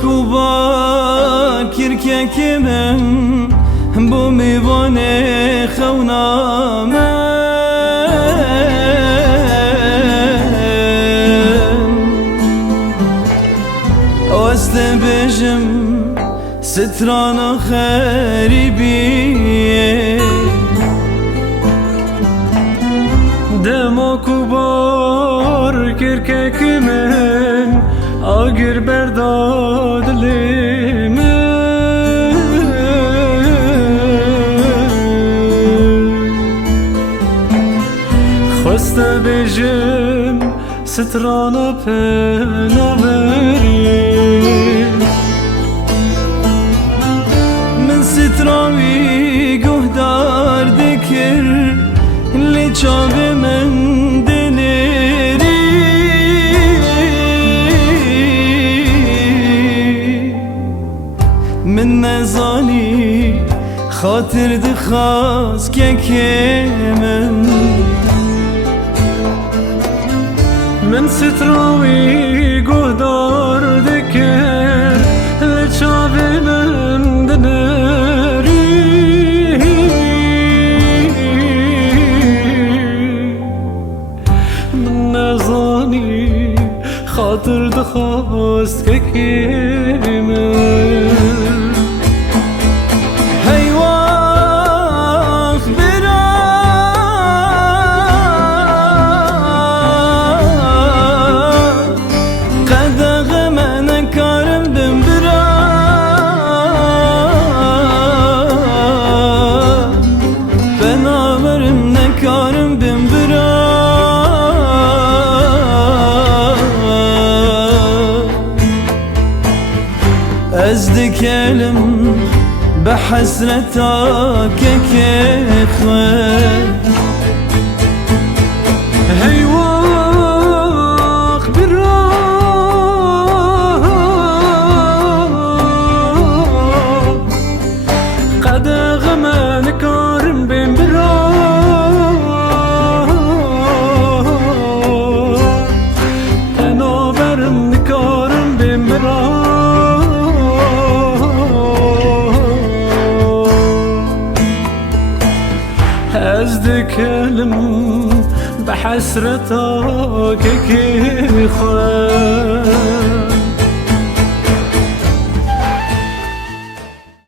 کوبا کرکک من بو میوان خونام است بجم ستران خریبی دما کوبار کرکک من آگر برداد لیم خواست بجم ستران پناوری من ستراوی گهدار دکر لی چاوه من دنری من نزانی خاطر دخواست که من ستراوی گهدار دکر لچاوی من دنری من نزانی خاطر دخواست که من از دکلم به حسرتا که خود هی وقت برا قدغ من کارم بین برا تنابرم نکارم بین برا از دکلم به حسرتا که خود